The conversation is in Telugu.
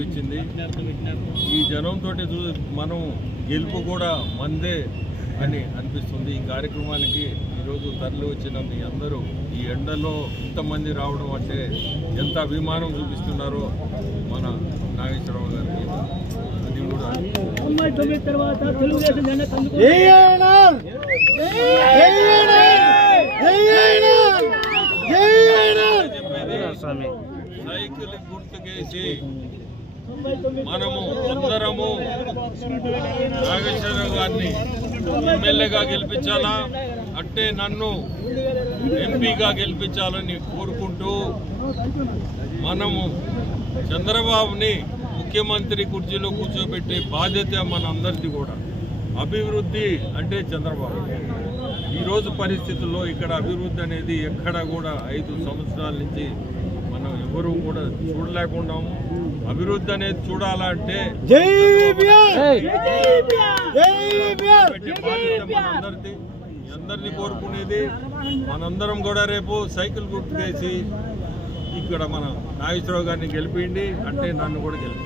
ఇచ్చింది ఈ జనంతో మనం గెలుపు కూడా మందే అని అనిపిస్తుంది। ఈ కార్యక్రమానికి ఈరోజు తరలి వచ్చిన మీ అందరూ ఈ ఎండలో ఇంతమంది రావడం అంటే ఎంత అభిమానం చూపిస్తున్నారో మన నాగేశ్వరరావు గారికి అది కూడా సైకిల్ గుర్తుకేసి మనము అందరము నాగేశ్వరరావు గారిని ఎమ్మెల్యేగా గెలిపించాలా అంటే నన్ను ఎంపీగా గెలిపించాలని కోరుకుంటూ మనము చంద్రబాబుని ముఖ్యమంత్రి కుర్చీలో కూర్చోబెట్టే బాధ్యత మన అందరిది కూడా। అభివృద్ధి అంటే చంద్రబాబు ఈరోజు పరిస్థితుల్లో ఇక్కడ అభివృద్ధి అనేది ఎక్కడ కూడా 5 సంవత్సరాల నుంచి మనం ఎవరు కూడా చూడలేకున్నాము। అభివృద్ధి అనేది చూడాలంటే అందరినీ కోరుకునేది మనందరం కూడా రేపు సైకిల్ గుర్తుకేసి ఇక్కడ మన నాగేశ్వరరావు గారిని గెలిపిండి అంటే నన్ను కూడా గెలిపి